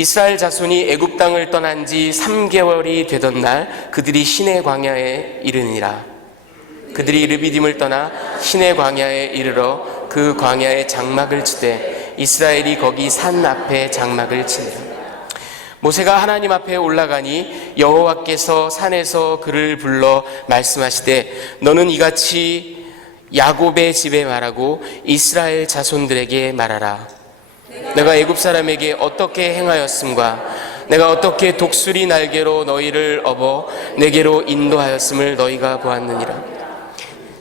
이스라엘 자손이 애굽 땅을 떠난 지 3개월이 되던 날 그들이 시내 광야에 이르니라. 그들이 르비딤을 떠나 시내 광야에 이르러 그 광야에 장막을 치되 이스라엘이 거기 산 앞에 장막을 치니라. 모세가 하나님 앞에 올라가니 여호와께서 산에서 그를 불러 말씀하시되 너는 이같이 야곱의 집에 말하고 이스라엘 자손들에게 말하라. 내가 애굽 사람에게 어떻게 행하였음과 내가 어떻게 독수리 날개로 너희를 업어 내게로 인도하였음을 너희가 보았느니라.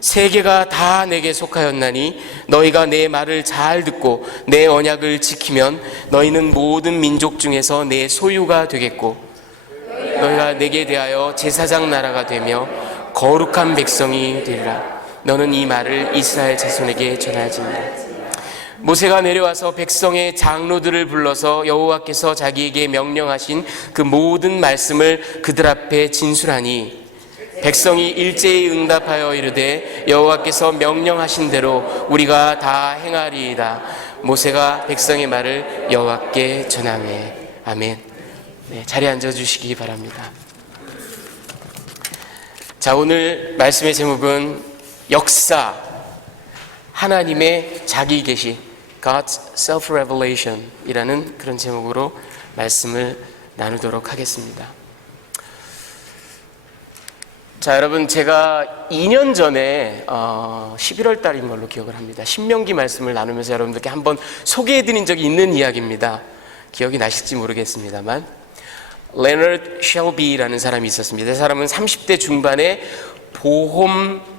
세계가 다 내게 속하였나니 너희가 내 말을 잘 듣고 내 언약을 지키면 너희는 모든 민족 중에서 내 소유가 되겠고 너희가 내게 대하여 제사장 나라가 되며 거룩한 백성이 되리라. 너는 이 말을 이스라엘 자손에게 전하지니라. 모세가 내려와서 백성의 장로들을 불러서 여호와께서 자기에게 명령하신 그 모든 말씀을 그들 앞에 진술하니 백성이 일제히 응답하여 이르되 여호와께서 명령하신 대로 우리가 다 행하리이다. 모세가 백성의 말을 여호와께 전하매. 아멘. 네, 자리에 앉아주시기 바랍니다. 자, 오늘 말씀의 제목은 역사, 하나님의 자기 계시, God's Self-Revelation 이라는 그런 제목으로 말씀을 나누도록 하겠습니다. 자, 여러분, 제가 2년 전에 11월 달인 걸로 기억을 합니다. 신명기 말씀을 나누면서 여러분들께 한번 소개해드린 적이 있는 이야기입니다. 기억이 나실지 모르겠습니다만 레너드 셸비라는 사람이 있었습니다. 이 사람은 30대 중반의 보험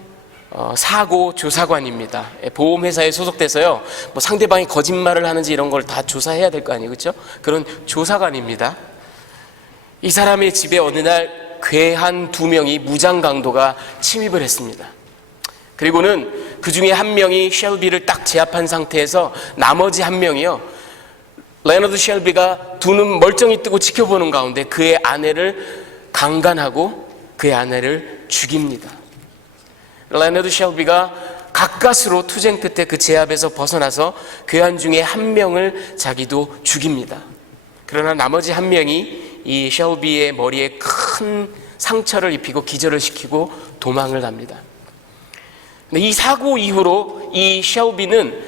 사고 조사관입니다. 보험회사에 소속돼서요, 뭐 상대방이 거짓말을 하는지 이런 걸 다 조사해야 될 거 아니에요, 그렇죠? 그런 조사관입니다. 이 사람의 집에 어느 날 괴한 2명이 무장 강도가 침입을 했습니다. 그리고는 그 중에 한 명이 셸비를 딱 제압한 상태에서 나머지 한 명이요, 레너드 셸비가 두 눈 멀쩡히 뜨고 지켜보는 가운데 그의 아내를 강간하고 그의 아내를 죽입니다. 레너드 셸비가 가까스로 투쟁 끝에 그 제압에서 벗어나서 괴한 중에 한 명을 자기도 죽입니다. 그러나 나머지 한 명이 이 셸비의 머리에 큰 상처를 입히고 기절을 시키고 도망을 갑니다. 근데 이 사고 이후로 이 셸비는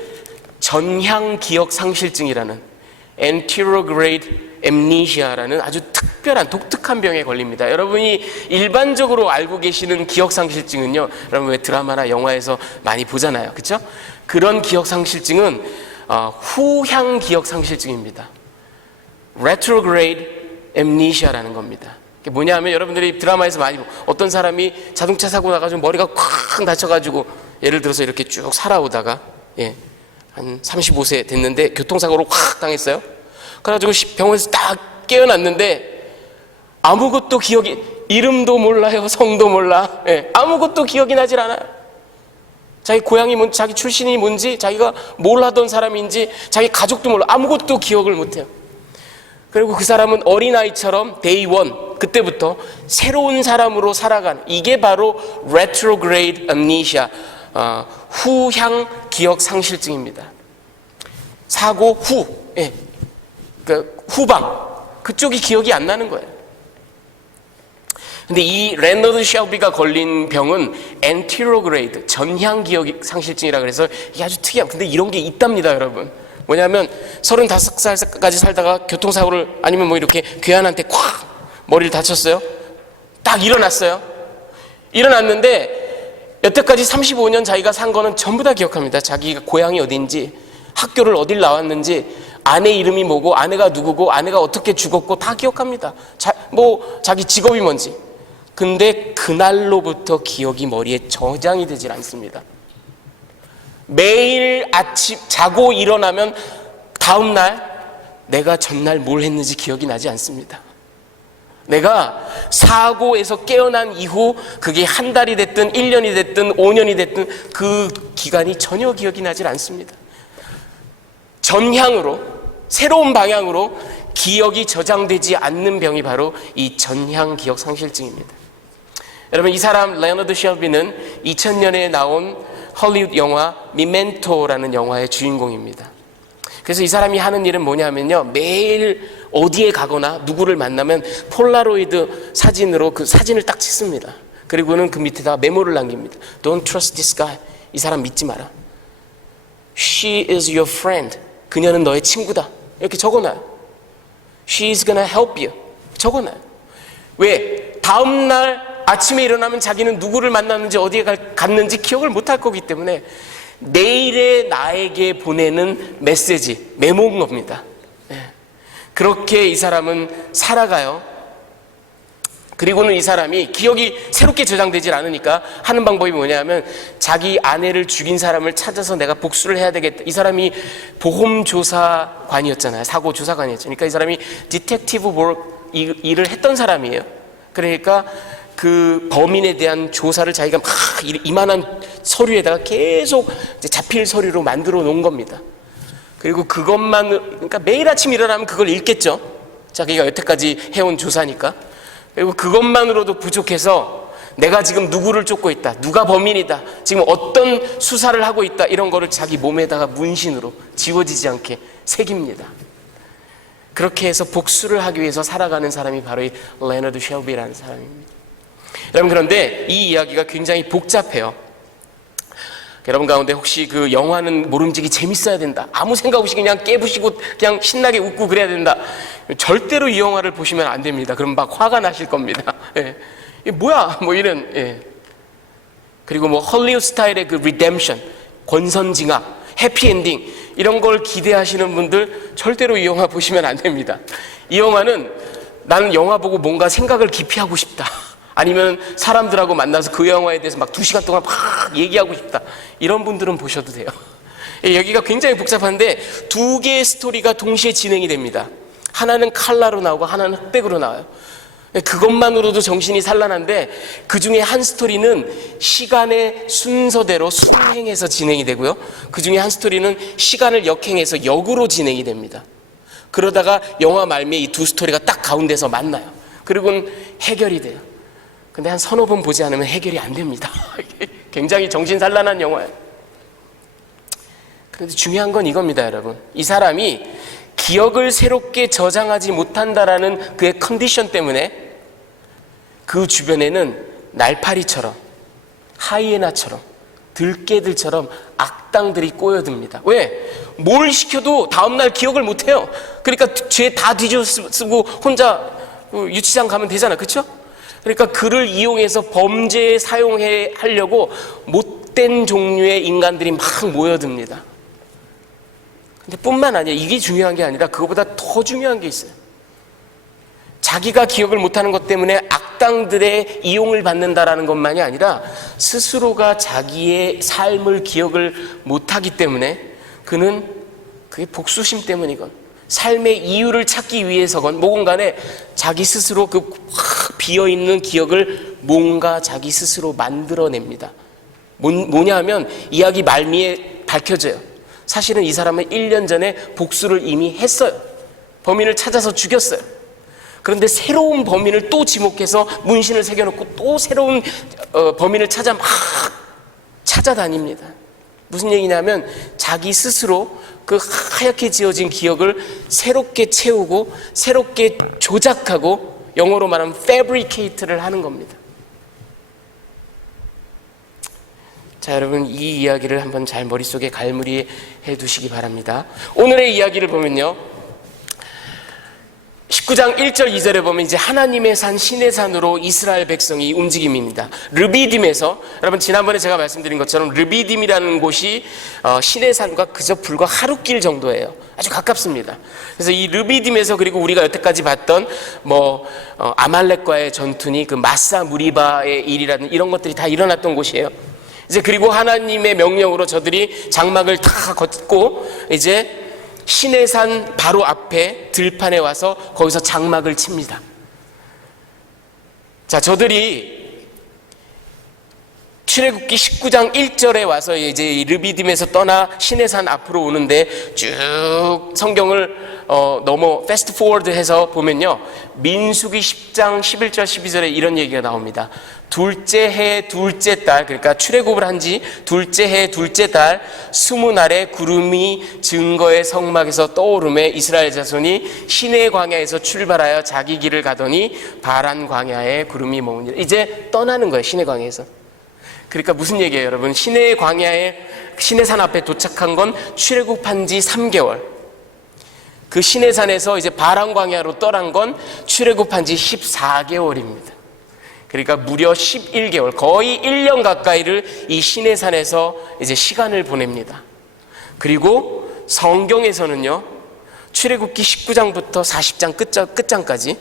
전향 기억 상실증이라는 anterograde amnesia라는 아주 특별한 독특한 병에 걸립니다. 여러분이 일반적으로 알고 계시는 기억상실증은요, 여러분 왜 드라마나 영화에서 많이 보잖아요, 그렇죠? 그런 기억상실증은 후향 기억상실증입니다. retrograde amnesia라는 겁니다. 그게 뭐냐면 여러분들이 드라마에서 많이 보고 어떤 사람이 자동차 사고 나가지고 머리가 콱 다쳐가지고 예를 들어서 이렇게 쭉 살아오다가 한 35세 됐는데 교통사고로 확 당했어요. 그래가지고 병원에서 딱 깨어났는데 아무것도 기억이, 이름도 몰라요, 성도 몰라, 아무것도 기억이 나질 않아요. 자기 고향이 뭔지, 자기 출신이 뭔지, 자기가 뭘 하던 사람인지, 자기 가족도 몰라, 아무것도 기억을 못해요. 그리고 그 사람은 어린아이처럼 day one, 그때부터 새로운 사람으로 살아가는, 이게 바로 retrograde amnesia, 후향 기억 상실증입니다. 사고 후, 그 후방, 그쪽이 기억이 안 나는 거예요. 근데 이 레너드 셸비가 걸린 병은 anterograde, 전향 기억 상실증이라 그래서 이게 아주 특이한, 근데 이런 게 있답니다, 여러분. 뭐냐면 35살까지 살다가 교통사고를, 아니면 뭐 이렇게 괴한한테 콱 머리를 다쳤어요. 딱 일어났어요. 일어났는데 여태까지 35년 자기가 산 거는 전부 다 기억합니다. 자기가 고향이 어딘지, 학교를 어딜 나왔는지, 아내 이름이 뭐고, 아내가 누구고, 아내가 어떻게 죽었고 다 기억합니다. 자기 직업이 뭔지. 근데 그날로부터 기억이 머리에 저장이 되질 않습니다. 매일 아침 자고 일어나면 다음날 내가 전날 뭘 했는지 기억이 나지 않습니다. 내가 사고에서 깨어난 이후 그게 한 달이 됐든 1년이 됐든 5년이 됐든 그 기간이 전혀 기억이 나질 않습니다. 전향으로, 새로운 방향으로 기억이 저장되지 않는 병이 바로 이 전향 기억 상실증입니다. 여러분, 이 사람 레너드 셸비는 2000년에 나온 헐리우드 영화 미멘토라는 영화의 주인공입니다. 그래서 이 사람이 하는 일은 뭐냐면요, 매일 어디에 가거나 누구를 만나면 폴라로이드 사진으로 그 사진을 딱 찍습니다. 그리고는 그 밑에다가 메모를 남깁니다. Don't trust this guy. 이 사람 믿지 마라. She is your friend. 그녀는 너의 친구다. 이렇게 적어놔요. She is gonna help you. 적어놔요. 왜? 다음날 아침에 일어나면 자기는 누구를 만났는지 어디에 갔는지 기억을 못할 거기 때문에 내일의 나에게 보내는 메시지, 메모인 겁니다. 그렇게 이 사람은 살아가요. 그리고는 이 사람이 기억이 새롭게 저장되질 않으니까 하는 방법이 뭐냐면 자기 아내를 죽인 사람을 찾아서 내가 복수를 해야 되겠다. 이 사람이 보험조사관이었잖아요. 사고조사관이었죠. 그러니까 이 사람이 디텍티브 work 일을 했던 사람이에요. 그러니까 그 범인에 대한 조사를 자기가 막 이만한 서류에다가 계속 자필 서류로 만들어 놓은 겁니다. 그리고 그것만, 그러니까 매일 아침 일어나면 그걸 읽겠죠. 자기가 여태까지 해온 조사니까. 그리고 그것만으로도 부족해서 내가 지금 누구를 쫓고 있다, 누가 범인이다, 지금 어떤 수사를 하고 있다, 이런 거를 자기 몸에다가 문신으로 지워지지 않게 새깁니다. 그렇게 해서 복수를 하기 위해서 살아가는 사람이 바로 이 레너드 쉘비라는 사람입니다. 여러분, 그런데 이 이야기가 굉장히 복잡해요. 여러분 가운데 혹시 그 영화는 모름지기 재밌어야 된다, 아무 생각 없이 그냥 깨부시고 그냥 신나게 웃고 그래야 된다, 절대로 이 영화를 보시면 안 됩니다. 그럼 막 화가 나실 겁니다. 예. 이게 뭐야 뭐 이런. 예. 그리고 뭐 헐리우드 스타일의 그 리뎀션, 권선징악, 해피엔딩 이런 걸 기대하시는 분들 절대로 이 영화 보시면 안 됩니다. 이 영화는 나는 영화 보고 뭔가 생각을 깊이 하고 싶다, 아니면 사람들하고 만나서 그 영화에 대해서 막 2시간 동안 막 얘기하고 싶다, 이런 분들은 보셔도 돼요. 여기가 굉장히 복잡한데 두 개의 스토리가 동시에 진행이 됩니다. 하나는 칼라로 나오고 하나는 흑백으로 나와요. 그것만으로도 정신이 산란한데 그 중에 한 스토리는 시간의 순서대로 순행해서 진행이 되고요, 그 중에 한 스토리는 시간을 역행해서 역으로 진행이 됩니다. 그러다가 영화 말미에 이 두 스토리가 딱 가운데서 만나요. 그리고는 해결이 돼요. 근데 한 서너 번 보지 않으면 해결이 안 됩니다. 굉장히 정신산란한 영화예요. 그런데 중요한 건 이겁니다, 여러분. 이 사람이 기억을 새롭게 저장하지 못한다라는 그의 컨디션 때문에 그 주변에는 날파리처럼, 하이에나처럼, 들깨들처럼 악당들이 꼬여듭니다. 왜? 뭘 시켜도 다음날 기억을 못해요. 그러니까 죄 다 뒤져쓰고 혼자 유치장 가면 되잖아, 그렇죠? 그러니까 그를 이용해서 범죄에 사용하려고 못된 종류의 인간들이 막 모여듭니다. 근데 뿐만 아니라 이게 중요한 게 아니라 그거보다 더 중요한 게 있어요. 자기가 기억을 못하는 것 때문에 악당들의 이용을 받는다라는 것만이 아니라 스스로가 자기의 삶을 기억을 못하기 때문에 그는 그게 복수심 때문이건 삶의 이유를 찾기 위해서건 뭐건 간에 자기 스스로 그 확 비어있는 기억을 뭔가 자기 스스로 만들어냅니다. 뭐냐 하면 이야기 말미에 밝혀져요. 사실은 이 사람은 1년 전에 복수를 이미 했어요. 범인을 찾아서 죽였어요. 그런데 새로운 범인을 또 지목해서 문신을 새겨놓고 또 새로운 범인을 찾아 막 찾아다닙니다. 무슨 얘기냐면 자기 스스로 그 하얗게 지어진 기억을 새롭게 채우고 새롭게 조작하고 영어로 말하면 fabricate를 하는 겁니다. 자, 여러분, 이 이야기를 한번 잘 머릿속에 갈무리해 두시기 바랍니다. 오늘의 이야기를 보면요, 19장 1절 2절에 보면 이제 하나님의 산 시내산으로 이스라엘 백성이 움직임입니다. 르비딤에서, 여러분 지난번에 제가 말씀드린 것처럼 르비딤이라는 곳이 시내산과 그저 불과 하루길 정도예요. 아주 가깝습니다. 그래서 이 르비딤에서, 그리고 우리가 여태까지 봤던 아말렉과의 전투니 그 마사 무리바의 일이라든 이런 것들이 다 일어났던 곳이에요. 이제 그리고 하나님의 명령으로 저들이 장막을 다 걷고 이제 시내산 바로 앞에 들판에 와서 거기서 장막을 칩니다. 자, 저들이 출애굽기 19장 1절에 와서 이제 르비딤에서 떠나 시내산 앞으로 오는데 쭉 성경을 넘어 패스트 포워드해서 보면요, 민수기 10장 11절 12절에 이런 얘기가 나옵니다. 둘째 해 둘째 달, 그러니까 출애굽을 한 지 둘째 해 둘째 달 20날에 구름이 증거의 성막에서 떠오르매 이스라엘 자손이 시내 광야에서 출발하여 자기 길을 가더니 바란 광야에 구름이 머무니라. 이제 떠나는 거예요, 시내 광야에서. 그러니까 무슨 얘기예요, 여러분? 시내 광야에, 시내산 앞에 도착한 건 출애굽한 지 3개월. 그 시내산에서 이제 바란 광야로 떠난 건 출애굽한 지 14개월입니다. 그러니까 무려 11개월, 거의 1년 가까이를 이 시내산에서 이제 시간을 보냅니다. 그리고 성경에서는요, 출애굽기 19장부터 40장 끝장까지,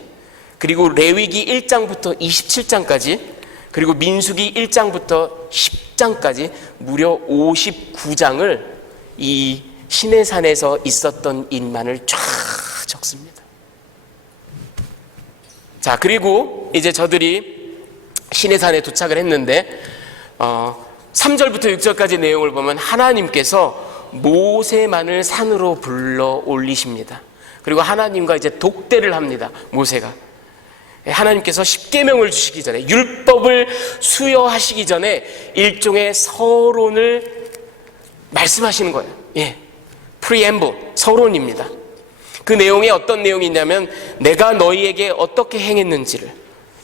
그리고 레위기 1장부터 27장까지, 그리고 민수기 1장부터 10장까지 무려 59장을 이 시내산에서 있었던 일만을 쫙 적습니다. 자, 그리고 이제 저들이 시내산에 도착을 했는데 3절부터 6절까지 내용을 보면 하나님께서 모세만을 산으로 불러 올리십니다. 그리고 하나님과 이제 독대를 합니다. 모세가 하나님께서 십계명을 주시기 전에, 율법을 수여하시기 전에 일종의 서론을 말씀하시는 거예요. 프리엠블, 서론입니다. 그 내용에 어떤 내용이 있냐면, 내가 너희에게 어떻게 행했는지를,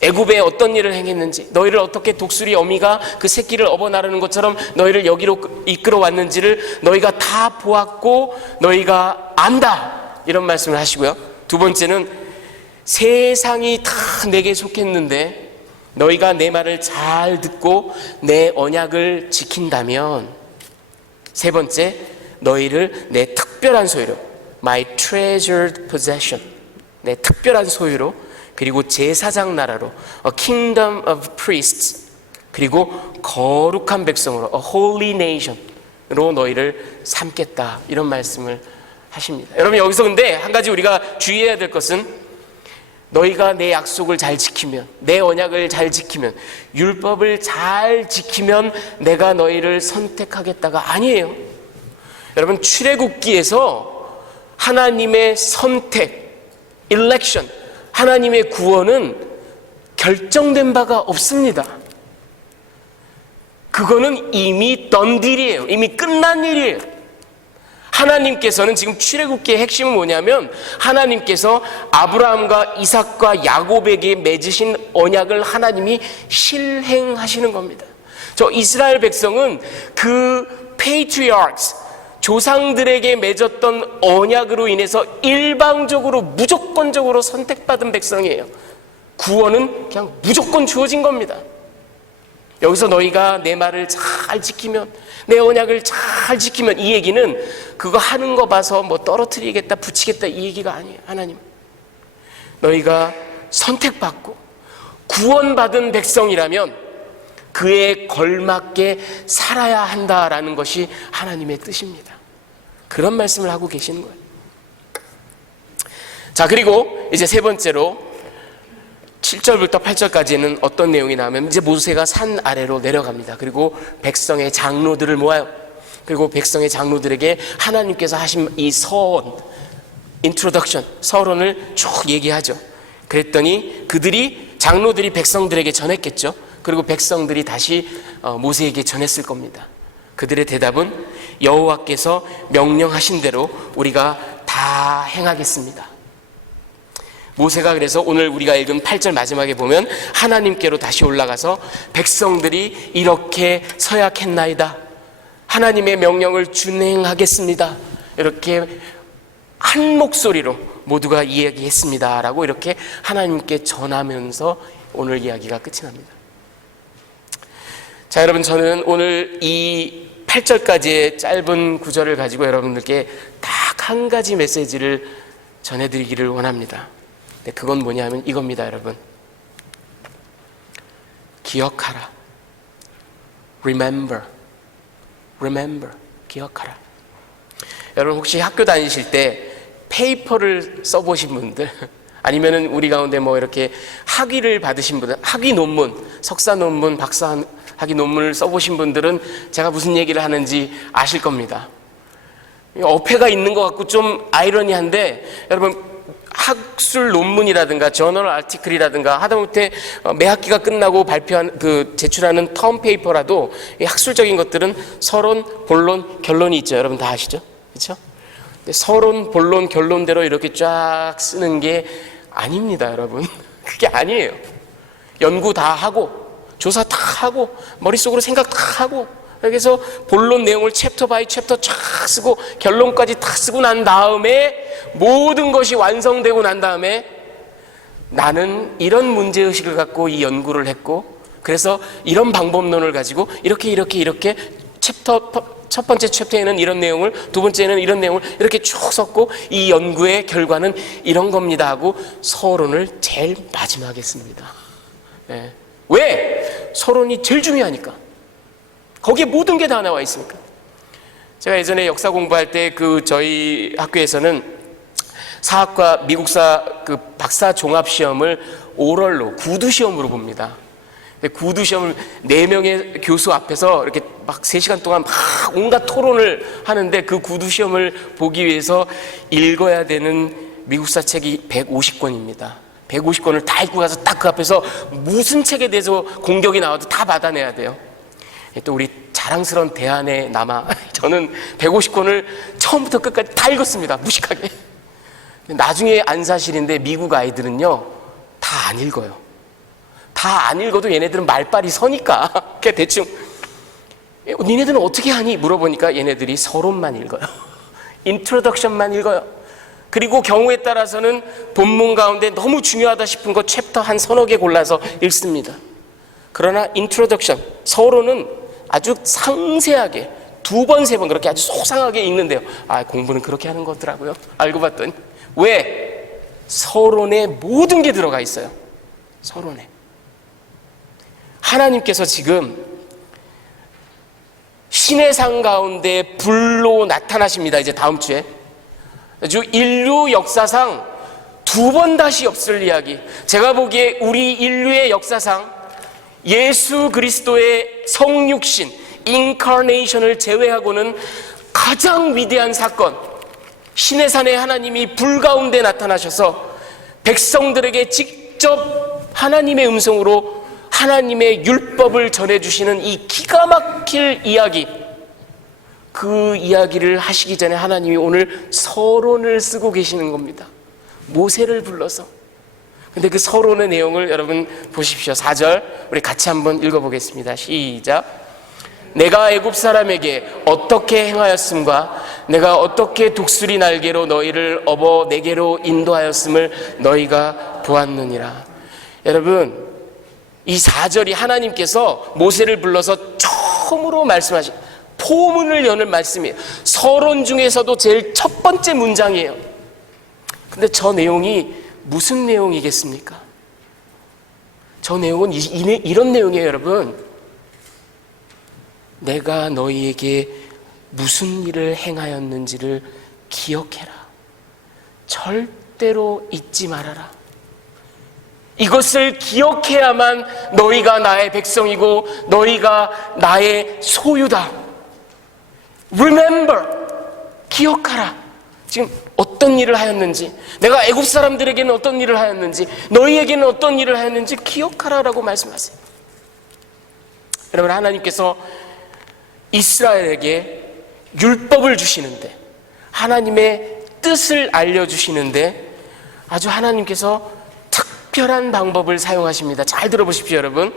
애굽에 어떤 일을 행했는지, 너희를 어떻게 독수리 어미가 그 새끼를 업어 나르는 것처럼 너희를 여기로 이끌어 왔는지를 너희가 다 보았고 너희가 안다, 이런 말씀을 하시고요. 두 번째는 세상이 다 내게 속했는데 너희가 내 말을 잘 듣고 내 언약을 지킨다면, 세 번째, 너희를 내 특별한 소유로, my treasured possession, 내 특별한 소유로, 그리고 제사장 나라로, a kingdom of priests, 그리고 거룩한 백성으로, a holy nation으로 너희를 삼겠다, 이런 말씀을 하십니다. 여러분, 여기서 근데 한 가지 우리가 주의해야 될 것은, 너희가 내 약속을 잘 지키면, 내 언약을 잘 지키면, 율법을 잘 지키면 내가 너희를 선택하겠다가 아니에요. 여러분, 출애굽기에서 하나님의 선택, election, 하나님의 구원은 결정된 바가 없습니다. 그거는 이미 done deal이에요. 이미 끝난 일이에요. 하나님께서는, 지금 출애굽기의 핵심은 뭐냐면, 하나님께서 아브라함과 이삭과 야곱에게 맺으신 언약을 하나님이 실행하시는 겁니다. 저 이스라엘 백성은 그 patriarchs, 조상들에게 맺었던 언약으로 인해서 일방적으로, 무조건적으로 선택받은 백성이에요. 구원은 그냥 무조건 주어진 겁니다. 여기서 너희가 내 말을 잘 지키면, 내 언약을 잘 지키면, 이 얘기는 그거 하는 거 봐서 뭐 떨어뜨리겠다, 붙이겠다, 이 얘기가 아니에요. 하나님, 너희가 선택받고 구원받은 백성이라면 그에 걸맞게 살아야 한다라는 것이 하나님의 뜻입니다. 그런 말씀을 하고 계시는 거예요. 자, 그리고 이제 세 번째로 7절부터 8절까지는 어떤 내용이 나오면, 이제 모세가 산 아래로 내려갑니다. 그리고 백성의 장로들을 모아요. 그리고 백성의 장로들에게 하나님께서 하신 이 서론, 인트로덕션, 서론을 쭉 얘기하죠. 그랬더니 장로들이 백성들에게 전했겠죠. 그리고 백성들이 다시 모세에게 전했을 겁니다. 그들의 대답은, 여호와께서 명령하신 대로 우리가 다 행하겠습니다. 모세가 그래서 오늘 우리가 읽은 8절 마지막에 보면, 하나님께로 다시 올라가서 백성들이 이렇게 서약했나이다, 하나님의 명령을 준행하겠습니다, 이렇게 한 목소리로 모두가 이야기했습니다 라고 이렇게 하나님께 전하면서 오늘 이야기가 끝이 납니다. 자, 여러분, 저는 오늘 이 8절까지의 짧은 구절을 가지고 여러분들께 딱 한 가지 메시지를 전해드리기를 원합니다. 근데 그건 뭐냐면 이겁니다, 여러분. 기억하라. Remember. 기억하라. 여러분, 혹시 학교 다니실 때 페이퍼를 써보신 분들, 아니면은 우리 가운데 뭐 이렇게 학위를 받으신 분들, 학위 논문, 석사 논문, 박사 학위 논문을 써보신 분들은 제가 무슨 얘기를 하는지 아실 겁니다. 어폐가 있는 것 같고 좀 아이러니한데, 여러분 학술 논문이라든가 저널 아티클이라든가 하다못해 매 학기가 끝나고 발표한 제출하는 텀 페이퍼라도 이 학술적인 것들은 서론, 본론, 결론이 있죠. 여러분 다 아시죠? 그렇죠? 서론, 본론, 결론대로 이렇게 쫙 쓰는 게 아닙니다, 여러분. 그게 아니에요. 연구 다 하고 조사 다 하고 머릿속으로 생각 다 하고, 그래서 본론 내용을 챕터 바이 챕터 쫙 쓰고 결론까지 다 쓰고 난 다음에, 모든 것이 완성되고 난 다음에 나는 이런 문제의식을 갖고 이 연구를 했고, 그래서 이런 방법론을 가지고 이렇게 첫 번째 챕터에는 이런 내용을, 두 번째는 이런 내용을 이렇게 쭉 썼고 이 연구의 결과는 이런 겁니다 하고 서론을 제일 마지막에 씁니다. 네. 왜? 서론이 제일 중요하니까. 거기에 모든 게 다 나와 있으니까. 제가 예전에 역사 공부할 때 저희 학교에서는 사학과 미국사 박사 종합시험을 오럴로 구두 시험으로 봅니다. 구두 시험을 4명의 교수 앞에서 이렇게 막 3시간 동안 막 온갖 토론을 하는데, 그 구두 시험을 보기 위해서 읽어야 되는 미국사 책이 150권입니다. 150권을 다 읽고 가서 딱 그 앞에서 무슨 책에 대해서 공격이 나와도 다 받아내야 돼요. 또 우리 자랑스러운 대안에 남아 저는 150권을 처음부터 끝까지 다 읽었습니다. 무식하게. 나중에 안 사실인데 미국 아이들은요 다 안 읽어요. 다 안 읽어도 얘네들은 말빨이 서니까 그냥 대충 니네들은 어떻게 하니? 물어보니까 얘네들이 서론만 읽어요. 인트로덕션만 읽어요. 그리고 경우에 따라서는 본문 가운데 너무 중요하다 싶은 거 챕터 한 서너 개 골라서 읽습니다. 그러나 인트로덕션, 서론은 아주 상세하게 2번, 3번 그렇게 아주 소상하게 읽는데요. 공부는 그렇게 하는 거더라고요. 알고 봤더니. 왜? 서론에 모든 게 들어가 있어요. 서론에. 하나님께서 지금 신의 상 가운데 불로 나타나십니다. 이제 다음 주에. 아주 인류 역사상 2번 다시 없을 이야기. 제가 보기에 우리 인류의 역사상 예수 그리스도의 성육신, 인카네이션을 제외하고는 가장 위대한 사건, 신의 산에 하나님이 불 가운데 나타나셔서 백성들에게 직접 하나님의 음성으로 하나님의 율법을 전해주시는 이 기가 막힐 이야기, 그 이야기를 하시기 전에 하나님이 오늘 서론을 쓰고 계시는 겁니다. 모세를 불러서. 근데 그 서론의 내용을 여러분 보십시오. 4절 우리 같이 한번 읽어보겠습니다. 시작. 내가 애굽 사람에게 어떻게 행하였음과 내가 어떻게 독수리 날개로 너희를 업어 내게로 인도하였음을 너희가 보았느니라. 여러분, 이 4절이 하나님께서 모세를 불러서 처음으로 말씀하신 포문을 여는 말씀이에요. 서론 중에서도 제일 첫 번째 문장이에요. 근데 저 내용이 무슨 내용이겠습니까? 저 내용은 이런 내용이에요, 여러분. 내가 너희에게 무슨 일을 행하였는지를 기억해라. 절대로 잊지 말아라. 이것을 기억해야만 너희가 나의 백성이고 너희가 나의 소유다. Remember, 기억하라. 지금 어떤 일을 하였는지, 내가 애굽 사람들에게는 어떤 일을 하였는지, 너희에게는 어떤 일을 하였는지 기억하라라고 말씀하세요. 여러분, 하나님께서 이스라엘에게 율법을 주시는데, 하나님의 뜻을 알려주시는데 아주 하나님께서 특별한 방법을 사용하십니다. 잘 들어보십시오, 여러분.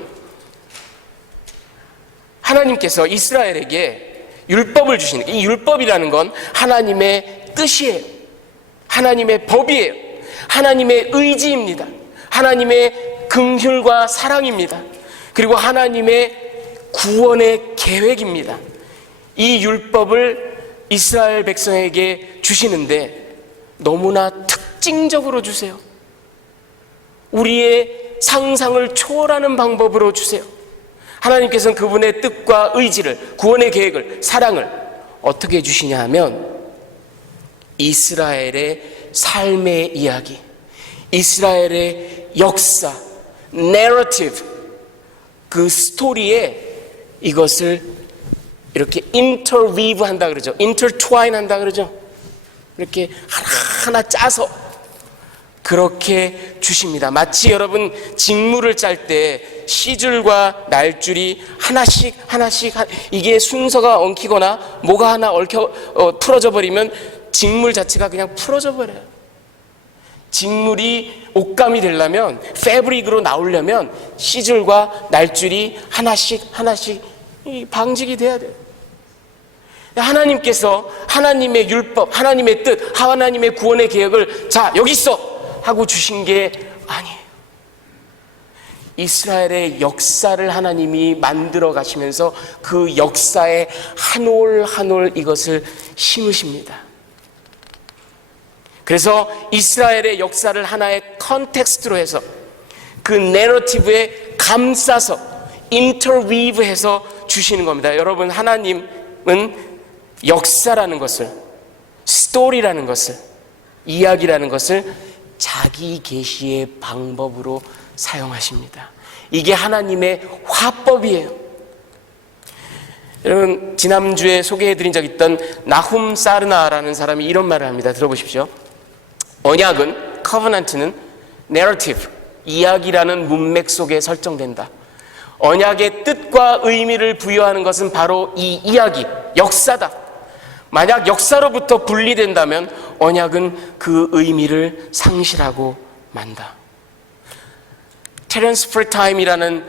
하나님께서 이스라엘에게 율법을 주시는, 이 율법이라는 건 하나님의 뜻이에요. 하나님의 법이에요. 하나님의 의지입니다. 하나님의 긍휼과 사랑입니다. 그리고 하나님의 구원의 계획입니다. 이 율법을 이스라엘 백성에게 주시는데 너무나 특징적으로 주세요. 우리의 상상을 초월하는 방법으로 주세요. 하나님께서는 그분의 뜻과 의지를, 구원의 계획을, 사랑을 어떻게 주시냐 하면 이스라엘의 삶의 이야기, 이스라엘의 역사, 내러티브, 그 스토리에 이것을 이렇게 interweave 한다 그러죠. intertwine 한다 그러죠. 이렇게 하나하나 짜서 그렇게 주십니다. 마치 여러분 직물을 짤 때 씨줄과 날줄이 하나씩 이게 순서가 엉키거나 뭐가 하나 풀어져 버리면 직물 자체가 그냥 풀어져 버려요. 직물이 옷감이 되려면, 패브릭으로 나오려면 씨줄과 날줄이 하나씩 이 방직이 돼야 돼요. 하나님께서 하나님의 율법, 하나님의 뜻, 하나님의 구원의 계획을 자 여기 있어 하고 주신 게 아니에요. 이스라엘의 역사를 하나님이 만들어 가시면서 그 역사에 한 올 한 올 이것을 심으십니다. 그래서 이스라엘의 역사를 하나의 컨텍스트로 해서 그 내러티브에 감싸서 인터위브해서 주시는 겁니다. 여러분, 하나님은 역사라는 것을, 스토리라는 것을, 이야기라는 것을 자기 계시의 방법으로 사용하십니다. 이게 하나님의 화법이에요. 여러분, 지난주에 소개해드린 적 있던 나훔 사르나라는 사람이 이런 말을 합니다. 들어보십시오. 언약은, 커버넌트는 내러티브, 이야기라는 문맥 속에 설정된다. 언약의 뜻과 의미를 부여하는 것은 바로 이 이야기, 역사다. 만약 역사로부터 분리된다면 언약은 그 의미를 상실하고 만다. 테렌스 프레타임이라는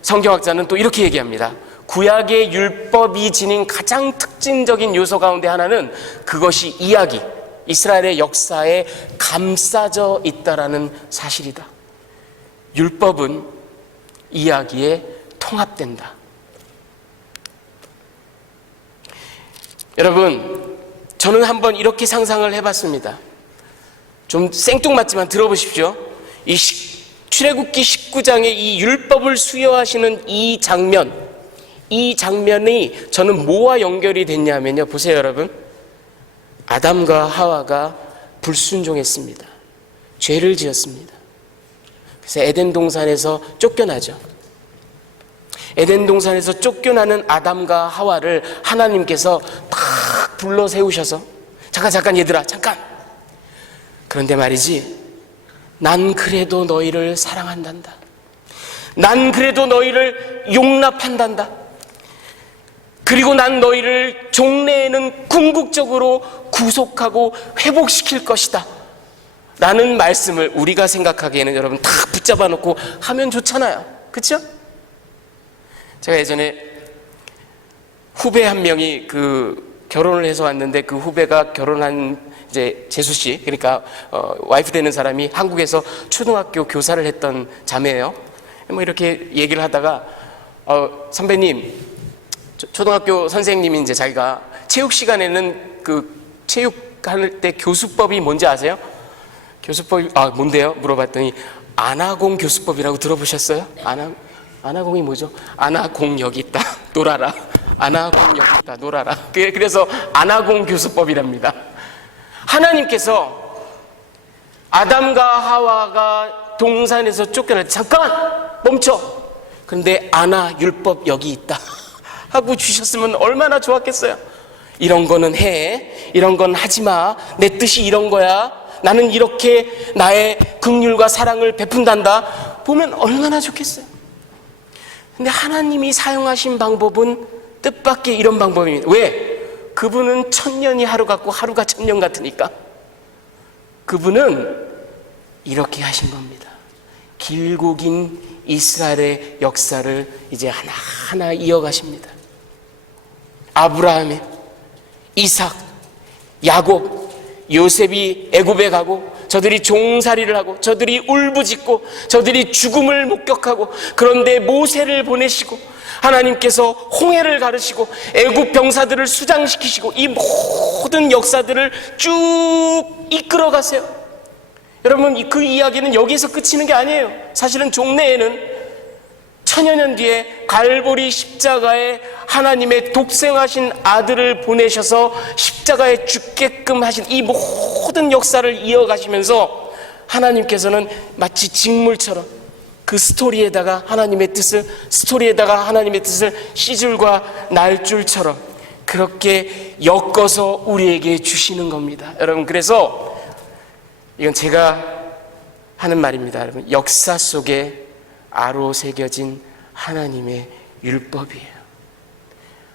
성경학자는 또 이렇게 얘기합니다. 구약의 율법이 지닌 가장 특징적인 요소 가운데 하나는 그것이 이야기, 이스라엘의 역사에 감싸져 있다라는 사실이다. 율법은 이야기에 통합된다. 여러분, 저는 한번 이렇게 상상을 해봤습니다. 좀 생뚱맞지만 들어보십시오. 이 출애굽기 19장의 이 율법을 수여하시는 이 장면이 저는 뭐와 연결이 됐냐면요, 보세요 여러분. 아담과 하와가 불순종했습니다. 죄를 지었습니다. 그래서 에덴 동산에서 쫓겨나죠. 에덴 동산에서 쫓겨나는 아담과 하와를 하나님께서 딱 불러 세우셔서 잠깐 얘들아 잠깐. 그런데 말이지, 난 그래도 너희를 사랑한단다. 난 그래도 너희를 용납한단다. 그리고 난 너희를 종래에는 궁극적으로 구속하고 회복시킬 것이다 라는 말씀을 우리가 생각하기에는 여러분 다 붙잡아 놓고 하면 좋잖아요. 그렇죠? 제가 예전에 후배 한 명이 결혼을 해서 왔는데 그 후배가 결혼한 이제 재수 씨, 그러니까 와이프 되는 사람이 한국에서 초등학교 교사를 했던 자매예요. 뭐 이렇게 얘기를 하다가 선배님, 초등학교 선생님이 이제 자기가 체육 시간에는 체육할 때 교수법이 뭔지 아세요? 교수법이 뭔데요? 물어봤더니 안하공 교수법이라고 들어보셨어요? 안하공이 뭐죠? 안하공 여기 있다 놀아라. 안하공 여기 있다 놀아라. 그래서 안하공 교수법이랍니다. 하나님께서 아담과 하와가 동산에서 쫓겨날 때 잠깐 멈춰. 그런데 율법 여기 있다 하고 주셨으면 얼마나 좋았겠어요. 이런 거는 해, 이런 건 하지 마, 내 뜻이 이런 거야, 나는 이렇게 나의 긍휼과 사랑을 베푼단다 보면 얼마나 좋겠어요. 근데 하나님이 사용하신 방법은 뜻밖의 이런 방법입니다. 왜? 그분은 천년이 하루 같고 하루가 천년 같으니까 그분은 이렇게 하신 겁니다. 길고 긴 이스라엘의 역사를 이제 하나하나 이어가십니다. 아브라함의, 이삭, 야곱, 요셉이 애굽에 가고 저들이 종살이를 하고 저들이 울부짖고 저들이 죽음을 목격하고, 그런데 모세를 보내시고 하나님께서 홍해를 가르시고 애굽 병사들을 수장시키시고 이 모든 역사들을 쭉 이끌어 가세요. 여러분, 그 이야기는 여기에서 끝이는 게 아니에요. 사실은 종래에는 천여 년 뒤에 갈보리 십자가에 하나님의 독생하신 아들을 보내셔서 십자가에 죽게끔 하신 이 모든 역사를 이어가시면서 하나님께서는 마치 직물처럼 그 스토리에다가 하나님의 뜻을, 스토리에다가 하나님의 뜻을 씨줄과 날줄처럼 그렇게 엮어서 우리에게 주시는 겁니다. 여러분, 그래서 이건 제가 하는 말입니다. 여러분, 역사 속에 아로 새겨진 하나님의 율법이에요.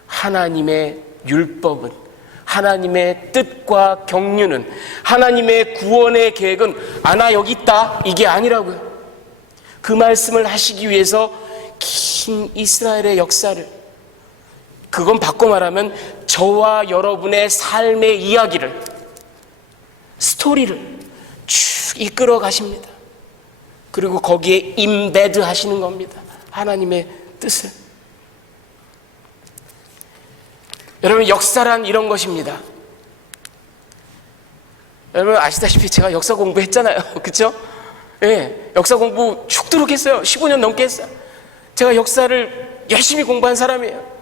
하나님의 율법은, 하나님의 뜻과 경륜은, 하나님의 구원의 계획은 나 여기 있다 이게 아니라고요. 그 말씀을 하시기 위해서 긴 이스라엘의 역사를, 그건 바꿔 말하면 저와 여러분의 삶의 이야기를, 스토리를 쭉 이끌어 가십니다. 그리고 거기에 임베드 하시는 겁니다. 하나님의 뜻을. 여러분, 역사란 이런 것입니다. 여러분 아시다시피 제가 역사 공부했잖아요. 그렇죠? 예, 역사 공부 죽도록 했어요. 15년 넘게 했어요. 제가 역사를 열심히 공부한 사람이에요.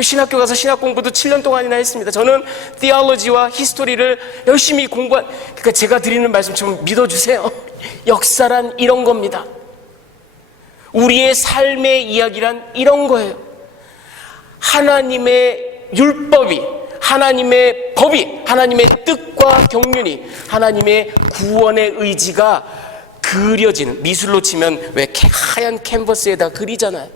신학교 가서 신학 공부도 7년 동안이나 했습니다. 저는 theology와 히스토리를 열심히 공부한, 그러니까 제가 드리는 말씀 좀 믿어주세요. 역사란 이런 겁니다. 우리의 삶의 이야기란 이런 거예요. 하나님의 율법이, 하나님의 법이, 하나님의 뜻과 경륜이, 하나님의 구원의 의지가 그려지는, 미술로 치면 왜 하얀 캔버스에다 그리잖아요.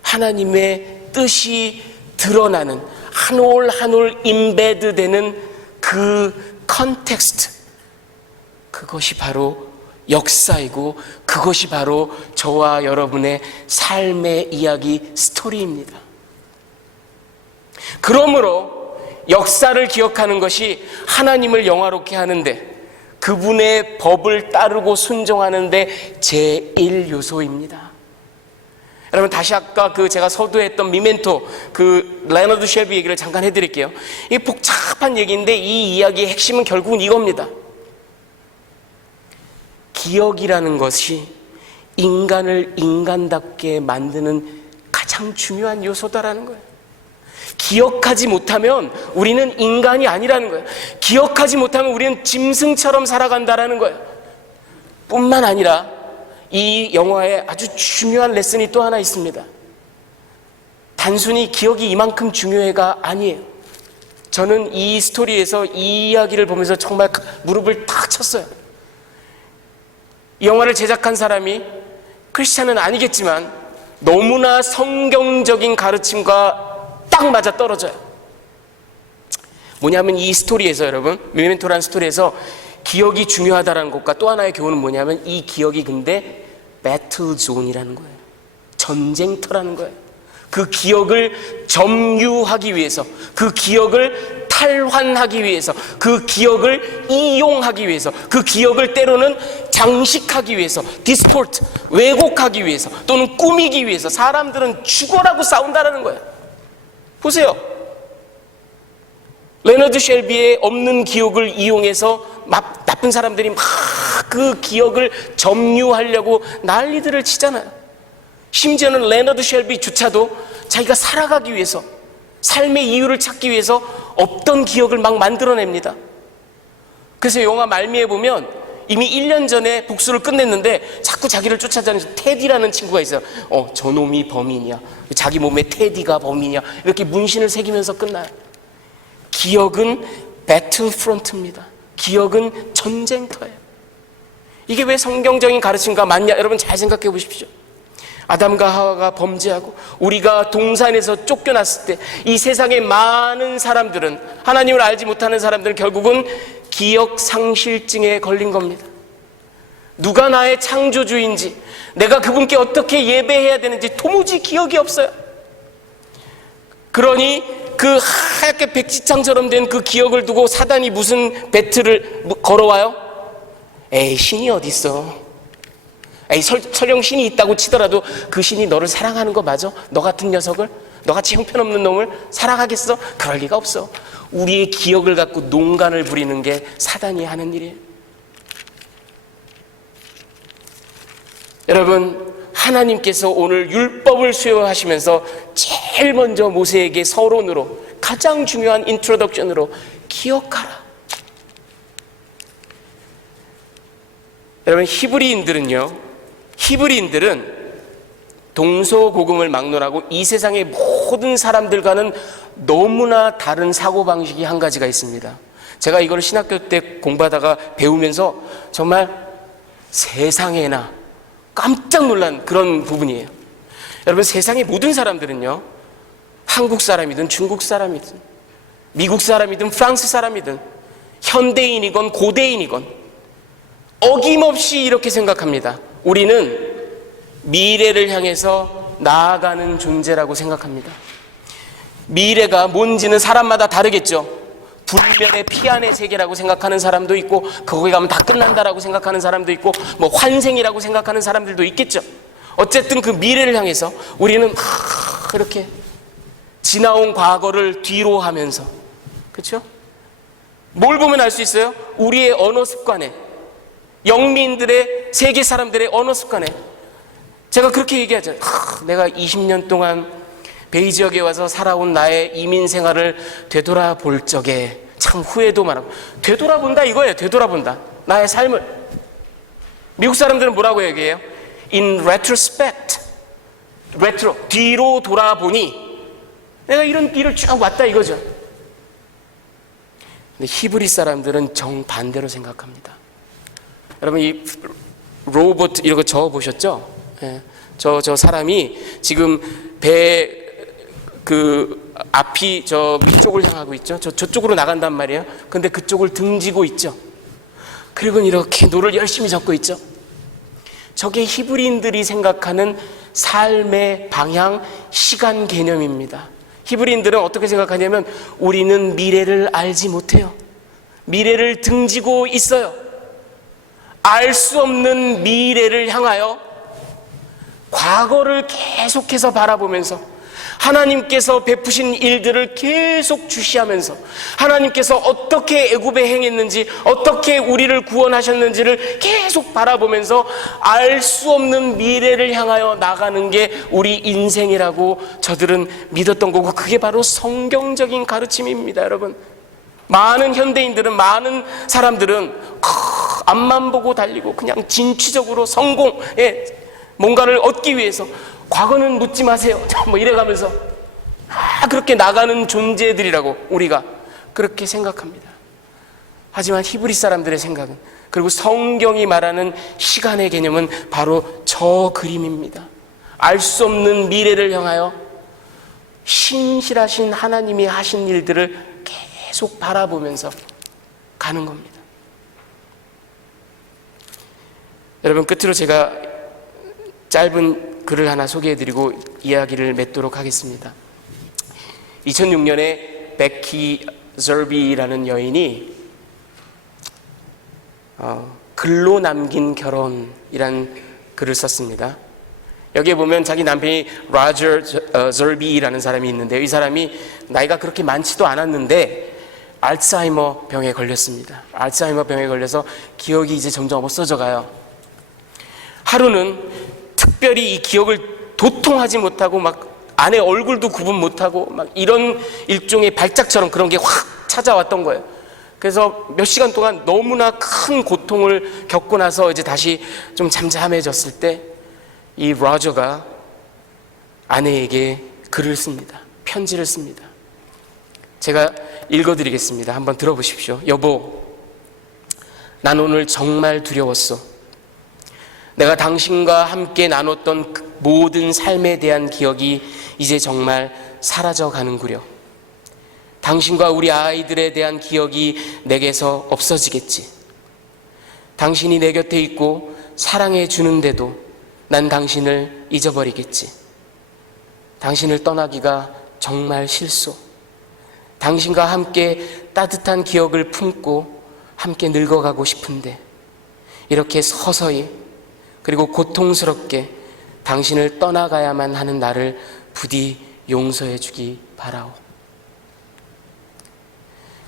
하나님의 뜻이 드러나는, 한 올 한 올 임베드 되는 그 컨텍스트, 그것이 바로 역사이고 그것이 바로 저와 여러분의 삶의 이야기, 스토리입니다. 그러므로 역사를 기억하는 것이 하나님을 영화롭게 하는데, 그분의 법을 따르고 순종하는데 제1요소입니다. 여러분, 다시 아까 제가 서두했던 미멘토, 레너드 쉘비 얘기를 잠깐 해드릴게요. 이게 복잡한 얘기인데 이 이야기의 핵심은 결국은 이겁니다. 기억이라는 것이 인간을 인간답게 만드는 가장 중요한 요소다라는 거예요. 기억하지 못하면 우리는 인간이 아니라는 거예요. 기억하지 못하면 우리는 짐승처럼 살아간다라는 거예요. 뿐만 아니라 이 영화에 아주 중요한 레슨이 또 하나 있습니다. 단순히 기억이 이만큼 중요해가 아니에요. 저는 이 스토리에서 이 이야기를 보면서 정말 무릎을 탁 쳤어요. 이 영화를 제작한 사람이 크리스찬은 아니겠지만 너무나 성경적인 가르침과 딱 맞아 떨어져요. 뭐냐면 이 스토리에서, 여러분, 메멘토라는 스토리에서 기억이 중요하다는 것과 또 하나의 교훈은 뭐냐면 이 기억이 근데 배틀 존이라는 거예요. 전쟁터라는 거예요. 그 기억을 점유하기 위해서, 그 기억을 탈환하기 위해서, 그 기억을 이용하기 위해서, 그 기억을 때로는 장식하기 위해서, 디스포트, 왜곡하기 위해서, 또는 꾸미기 위해서 사람들은 죽어라고 싸운다라는 거예요. 보세요. 레너드 쉘비의 없는 기억을 이용해서 나쁜 사람들이 막 그 기억을 점유하려고 난리들을 치잖아요. 심지어는 레너드 쉘비조차도 자기가 살아가기 위해서, 삶의 이유를 찾기 위해서 없던 기억을 막 만들어냅니다. 그래서 영화 말미에 보면 이미 1년 전에 복수를 끝냈는데 자꾸 자기를 쫓아다니는 테디라는 친구가 있어요. 저놈이 범인이야. 자기 몸에 테디가 범인이야. 이렇게 문신을 새기면서 끝나요. 기억은 배틀 프론트입니다. 기억은 전쟁터예요. 이게 왜 성경적인 가르침과 맞냐? 여러분 잘 생각해 보십시오. 아담과 하와가 범죄하고 우리가 동산에서 쫓겨났을 때 이 세상의 많은 사람들은, 하나님을 알지 못하는 사람들은 결국은 기억 상실증에 걸린 겁니다. 누가 나의 창조주인지, 내가 그분께 어떻게 예배해야 되는지 도무지 기억이 없어요. 그러니 그 하얗게 백지창처럼 된 그 기억을 두고 사단이 무슨 배틀을 걸어와요? 에이, 신이 어딨어? 에이, 설령 신이 있다고 치더라도 그 신이 너를 사랑하는 거 맞아? 너 같은 녀석을, 너같이 형편없는 놈을 사랑하겠어? 그럴 리가 없어. 우리의 기억을 갖고 농간을 부리는 게 사단이 하는 일이에요. 여러분, 하나님께서 오늘 율법을 수여하시면서 제일 먼저 모세에게 서론으로, 가장 중요한 인트로덕션으로 기억하라. 여러분, 히브리인들은요, 히브리인들은 동서고금을 막론하고 이 세상의 모든 사람들과는 너무나 다른 사고방식이 한 가지가 있습니다. 제가 이걸 신학교 때 공부하다가 배우면서 정말 세상에나 깜짝 놀란 그런 부분이에요. 여러분, 세상의 모든 사람들은요, 한국 사람이든 중국 사람이든 미국 사람이든 프랑스 사람이든 현대인이건 고대인이건 어김없이 이렇게 생각합니다. 우리는 미래를 향해서 나아가는 존재라고 생각합니다. 미래가 뭔지는 사람마다 다르겠죠. 불멸의 피안의 세계라고 생각하는 사람도 있고, 거기 가면 다 끝난다라고 생각하는 사람도 있고, 뭐 환생이라고 생각하는 사람들도 있겠죠. 어쨌든 그 미래를 향해서 우리는 이렇게 지나온 과거를 뒤로 하면서, 그렇죠? 뭘 보면 알 수 있어요? 우리의 언어 습관에, 영미인들의, 세계 사람들의 언어 습관에. 제가 그렇게 얘기하죠. 내가 20년 동안 베이 지역에 와서 살아온 나의 이민 생활을 되돌아볼 적에 참 후회도 많았고, 되돌아본다 이거예요. 되돌아본다, 나의 삶을. 미국 사람들은 뭐라고 얘기해요? In retrospect. retro, 뒤로 돌아보니 내가 이런 길을 쭉 왔다 이거죠. 근데 히브리 사람들은 정반대로 생각합니다. 여러분, 이 로봇 이런 거 적어보셨죠? 예. 저 사람이 지금 배 그 앞이 저 위쪽을 향하고 있죠. 저쪽으로 나간단 말이에요. 근데 그쪽을 등지고 있죠. 그리고 이렇게 노를 열심히 젓고 있죠. 저게 히브리인들이 생각하는 삶의 방향, 시간 개념입니다. 히브리인들은 어떻게 생각하냐면, 우리는 미래를 알지 못해요. 미래를 등지고 있어요. 알 수 없는 미래를 향하여 과거를 계속해서 바라보면서 하나님께서 베푸신 일들을 계속 주시하면서 하나님께서 어떻게 애굽에 행했는지, 어떻게 우리를 구원하셨는지를 계속 바라보면서 알 수 없는 미래를 향하여 나가는 게 우리 인생이라고 저들은 믿었던 거고, 그게 바로 성경적인 가르침입니다. 여러분, 많은 현대인들은, 많은 사람들은 앞만 보고 달리고 그냥 진취적으로 성공에 뭔가를 얻기 위해서 과거는 묻지 마세요 뭐 이래가면서 그렇게 나가는 존재들이라고 우리가 그렇게 생각합니다. 하지만 히브리 사람들의 생각은, 그리고 성경이 말하는 시간의 개념은 바로 저 그림입니다. 알 수 없는 미래를 향하여 신실하신 하나님이 하신 일들을 계속 바라보면서 가는 겁니다. 여러분, 끝으로 제가 짧은 글을 하나 소개해드리고 이야기를 맺도록 하겠습니다. 2006년에 베키 저비라는 여인이 글로 남긴 결혼이란 글을 썼습니다. 여기에 보면 자기 남편이 로저 저비라는 사람이 있는데, 이 사람이 나이가 그렇게 많지도 않았는데 알츠하이머 병에 걸렸습니다. 알츠하이머 병에 걸려서 기억이 이제 점점 없어져 가요. 하루는 특별히 이 기억을 도통하지 못하고 막 아내 얼굴도 구분 못하고 막 이런 일종의 발작처럼 그런 게 확 찾아왔던 거예요. 그래서 몇 시간 동안 너무나 큰 고통을 겪고 나서 이제 다시 좀 잠잠해졌을 때 이 로저가 아내에게 글을 씁니다. 편지를 씁니다. 제가 읽어드리겠습니다. 한번 들어보십시오. 여보, 난 오늘 정말 두려웠어. 내가 당신과 함께 나눴던 모든 삶에 대한 기억이 이제 정말 사라져 가는구려. 당신과 우리 아이들에 대한 기억이 내게서 없어지겠지. 당신이 내 곁에 있고 사랑해 주는데도 난 당신을 잊어버리겠지. 당신을 떠나기가 정말 싫소. 당신과 함께 따뜻한 기억을 품고 함께 늙어가고 싶은데 이렇게 서서히 그리고 고통스럽게 당신을 떠나가야만 하는 나를 부디 용서해 주기 바라오.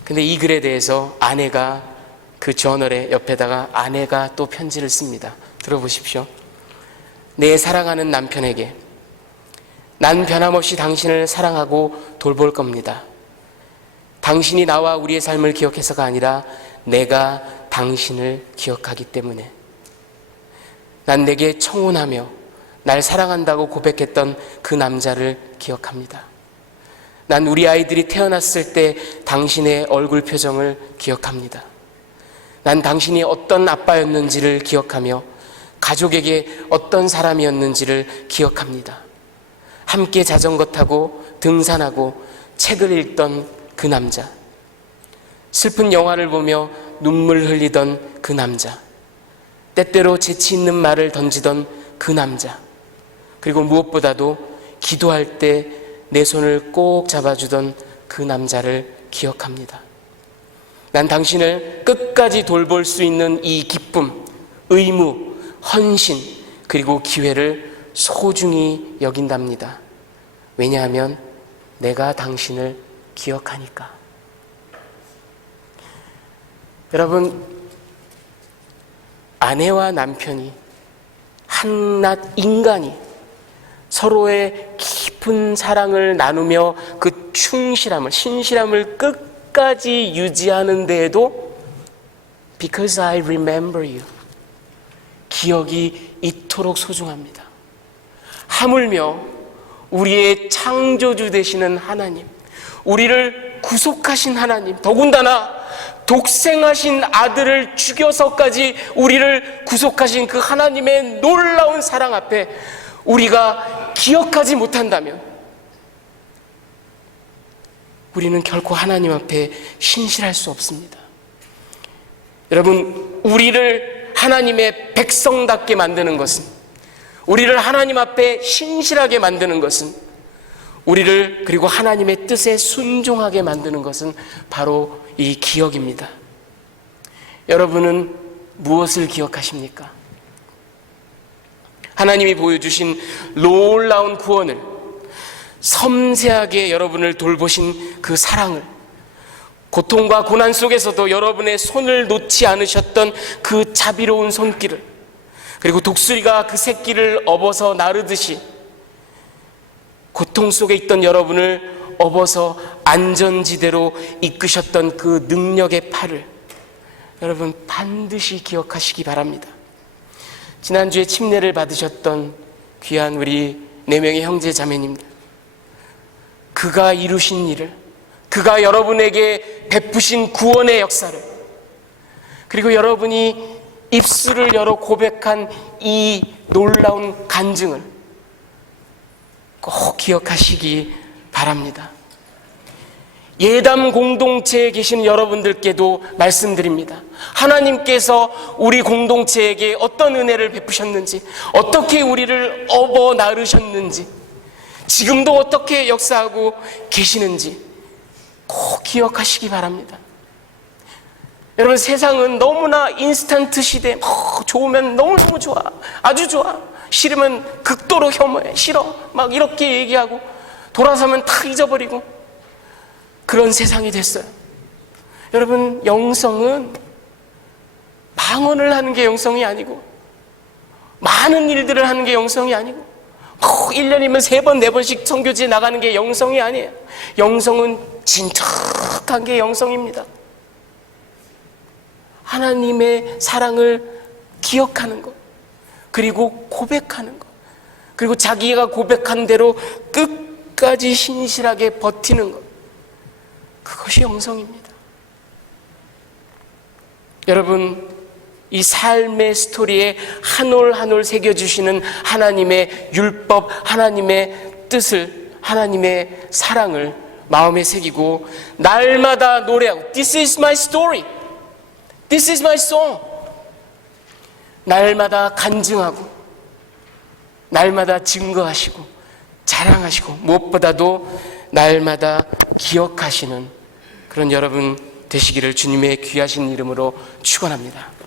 근데 이 글에 대해서 아내가 그 저널의 옆에다가 아내가 또 편지를 씁니다. 들어보십시오. 내 사랑하는 남편에게, 난 변함없이 당신을 사랑하고 돌볼 겁니다. 당신이 나와 우리의 삶을 기억해서가 아니라 내가 당신을 기억하기 때문에. 난 내게 청혼하며 날 사랑한다고 고백했던 그 남자를 기억합니다. 난 우리 아이들이 태어났을 때 당신의 얼굴 표정을 기억합니다. 난 당신이 어떤 아빠였는지를 기억하며 가족에게 어떤 사람이었는지를 기억합니다. 함께 자전거 타고 등산하고 책을 읽던 그 남자, 슬픈 영화를 보며 눈물 흘리던 그 남자, 때때로 재치 있는 말을 던지던 그 남자, 그리고 무엇보다도 기도할 때 내 손을 꼭 잡아주던 그 남자를 기억합니다. 난 당신을 끝까지 돌볼 수 있는 이 기쁨, 의무, 헌신, 그리고 기회를 소중히 여긴답니다. 왜냐하면 내가 당신을 기억하니까. 여러분, 아내와 남편이 한낱 인간이 서로의 깊은 사랑을 나누며 그 충실함을, 신실함을 끝까지 유지하는 데에도 Because I remember you, 기억이 이토록 소중합니다. 하물며 우리의 창조주 되시는 하나님, 우리를 구속하신 하나님, 더군다나 독생하신 아들을 죽여서까지 우리를 구속하신 그 하나님의 놀라운 사랑 앞에 우리가 기억하지 못한다면 우리는 결코 하나님 앞에 신실할 수 없습니다. 여러분, 우리를 하나님의 백성답게 만드는 것은, 우리를 하나님 앞에 신실하게 만드는 것은, 우리를 그리고 하나님의 뜻에 순종하게 만드는 것은 바로 이 기억입니다. 여러분은 무엇을 기억하십니까? 하나님이 보여주신 놀라운 구원을, 섬세하게 여러분을 돌보신 그 사랑을, 고통과 고난 속에서도 여러분의 손을 놓지 않으셨던 그 자비로운 손길을, 그리고 독수리가 그 새끼를 업어서 나르듯이 고통 속에 있던 여러분을 업어서 안전지대로 이끄셨던 그 능력의 팔을 여러분 반드시 기억하시기 바랍니다. 지난주에 침례를 받으셨던 귀한 우리 4명의 형제 자매님들, 그가 이루신 일을, 그가 여러분에게 베푸신 구원의 역사를, 그리고 여러분이 입술을 열어 고백한 이 놀라운 간증을 꼭 기억하시기 바랍니다. 예담 공동체에 계신 여러분들께도 말씀드립니다. 하나님께서 우리 공동체에게 어떤 은혜를 베푸셨는지, 어떻게 우리를 업어 나르셨는지, 지금도 어떻게 역사하고 계시는지 꼭 기억하시기 바랍니다. 여러분, 세상은 너무나 인스턴트 시대, 좋으면 너무너무 좋아, 아주 좋아, 싫으면 극도로 혐오해, 싫어, 막 이렇게 얘기하고 돌아서면 다 잊어버리고 그런 세상이 됐어요. 여러분, 영성은 방언을 하는 게 영성이 아니고, 많은 일들을 하는 게 영성이 아니고, 1년이면 3번, 4번씩 선교지에 나가는 게 영성이 아니에요. 영성은 진득한 게 영성입니다. 하나님의 사랑을 기억하는 것, 그리고 고백하는 것, 그리고 자기가 고백한 대로 끝까지 신실하게 버티는 것, 그것이 영성입니다. 여러분, 이 삶의 스토리에 한 올 한 올 새겨주시는 하나님의 율법, 하나님의 뜻을, 하나님의 사랑을 마음에 새기고 날마다 노래하고 This is my story, This is my song, 날마다 간증하고 날마다 증거하시고 자랑하시고 무엇보다도 날마다 기억하시는 그런 여러분 되시기를 주님의 귀하신 이름으로 축원합니다.